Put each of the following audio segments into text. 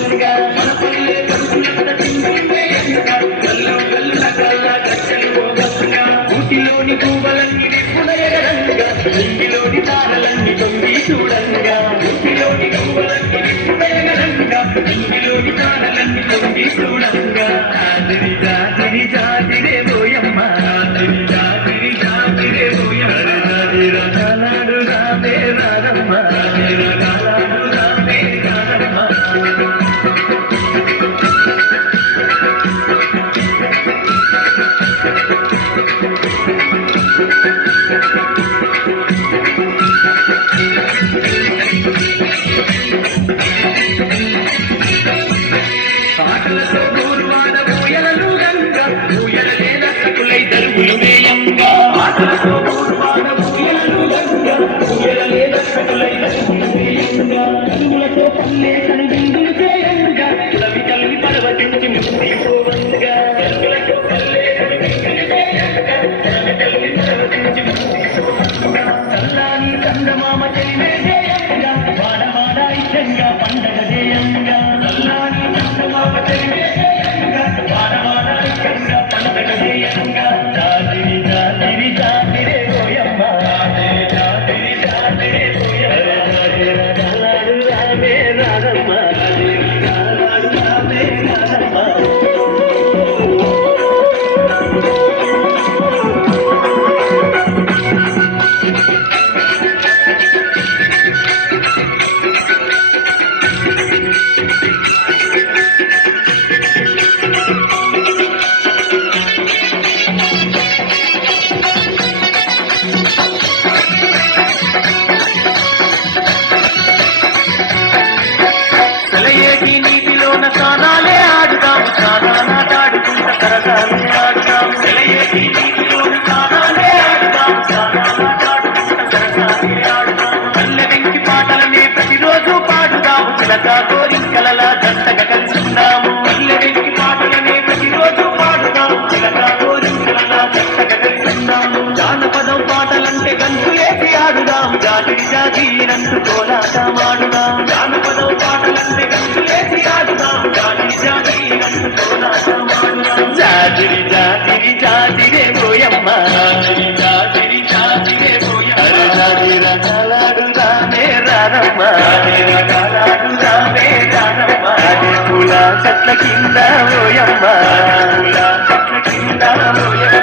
పోవంగా మనపల్లె కడుపుల చిందుండేయంగా కల్లు కల్లుల కల్ల గచ్చలు పోవంగా ఊటిలోని పువ్వులన్నీ నిప్పున ఎగరంగా ఇంటిలోని తారలన్నీ తొంగి చూడంగా ఊటిలోని పువ్వులన్నీ నిప్పున ఎగరంగా ఇంటిలోని తారలన్నీ తొంగి చూడంగా జాతిరి జాతిరి జాతిరే పోయమ్మ జాతిరి జాతిరి జాతిరే పోయమ్మ రకాలాడు రామే రారమ్మ రకాలాడు రామే రారమ్మ పాటలతో గోరువాడ ఊయలలు గంగా ఊయలలే రక్షకులై దరుగులు వేయంగా పాటలతో గోరువాడ ఊయలలు గంగా ఊయలలే రక్షకులై దరుగులు వేయంగా కనుగులతో పల్లె కనువిందులు చేయంగా కవి కల్వి పర్వతించి ముక్తిపోవంగా కనుగులతో పల్లె కనువిందులు చేయంగా కవి కల్వి పర్వతించి ముక్తిపోవంగా చల్లాని చందమామ చెలిమే చేయంగా వాడవాడ ఇష్టంగా పండగ చేయంగా చల్లాని చందమామ చెలిమే చేయంగా వాడవాడ ఇష్టంగా పండగ చేయంగా జాతిరి జాతిరి జాతిరే పోయమ్మ జాతిరి జాతిరి జాతిరే పోయమ్మ రాలాడు రామే రారమ్మ రాలాడు రామే రారమ్మ సెలయేటి నీటిలోన స్నానాలే ఆడుదాం స్నానాటాడుకుంట సరదాలే ఆడుదాం సెలయేటి నీటిలోన స్నానాలే ఆడుదాం స్నానాటాడుకుంట సరదాలే ఆడుదాం పల్లె వెంకి పాటలనే ప్రతిరోజు పాడుదాం చిలకా కోరింకలలా జంటగా కలిసిందాము పల్లె వెంకి పాటలనే ప్రతిరోజు పాడుదాం చిలకా కోరింకలలా జంటగా కలిసిందాము జానపదం పాటలంటే గంతులేసి ఆడుదాం జాతిరి జాతీరంటూ కోలాటమాడుదాం జానపదం పాటలంటే గంతులేసి ఆడుదాం జాతిరి జాతీరంటూ కోలాటమాడుదాం జాతిరి జాతిరి జాతిరే పోయమ్మ జాతిరి జాతిరి జాతిరే పోయమ్మ రకాలాడు రామే రారమ్మ రకాలాడు రామే రారమ్మ పూల చెట్ల కింద పోయమ్మ పూల చెట్ల కింద పోయమ్మ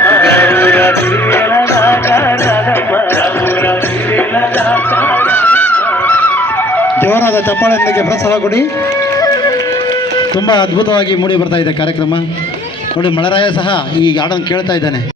ಜೋರಾದ ಚಪ್ಪಾಳೆಯೊಂದಿಗೆ ಪ್ರೋತ್ಸಾಹ ಕೊಡಿ. ತುಂಬ ಅದ್ಭುತವಾಗಿ ಮೂಡಿ ಬರ್ತಾ ಇದೆ ಕಾರ್ಯಕ್ರಮ ನೋಡಿ. ಮಳರಾಯ ಸಹ ಈ ಹಾಡನ್ನು ಕೇಳ್ತಾ ಇದ್ದಾನೆ.